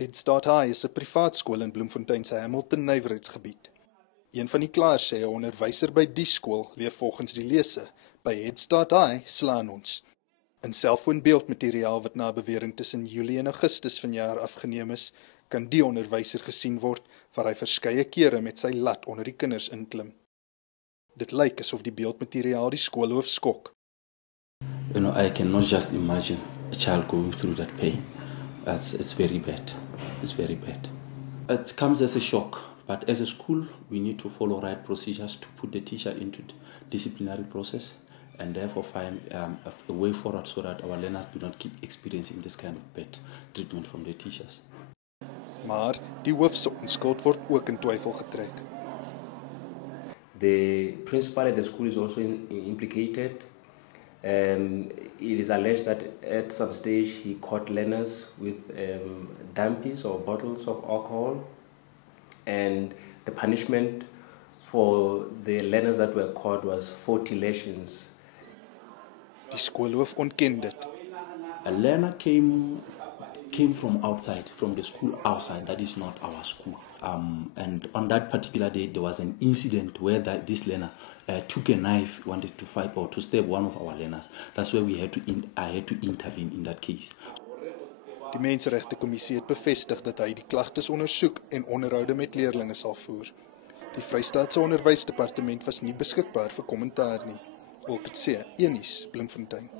Head Start High is 'n privaat skool in Bloemfontein se Hamilton nywerheidsgebied. Een van die klaars sê 'n onderwyser by die skool leef volgens die lese: by Head Start High slaan ons. In selfoonbeeldmateriaal wat na bewering tussen Julie en Augustus vanjaar afgeneem is, kan die onderwyser gesien word waar hy verskeie kere met sy lat onder die kinders inklim. Dit lyk asof die beeldmateriaal die skoolhoof skok. I cannot just imagine a child going through that pain. It's very bad. It's very bad. It comes as a shock, but as a school, we need to follow right procedures to put the teacher into disciplinary process and therefore find a way forward so that our learners do not keep experiencing this kind of bad treatment from the teachers. Maar die hoof se onskuld word ook in twyfel getrek. The principal at the school is also implicated. It is alleged that at some stage he caught learners with dumpies or bottles of alcohol, and the punishment for the learners that were caught was 40 lashings. Die skoolhoof ontken dit. A learner came from outside, from the school outside. That is not our school. And on that particular day, there was an incident where this learner took a knife, wanted to fight or to stab one of our learners. That's where I had to intervene in that case. Die Menseregtekommissie het bevestig dat hy die klagtes ondersoek en onderhoude met leerlinge sal voer. Die Vrystaatse Onderwysdepartement was nie beskikbaar vir kommentaar nie. Olketse, Enies, Bloemfontein.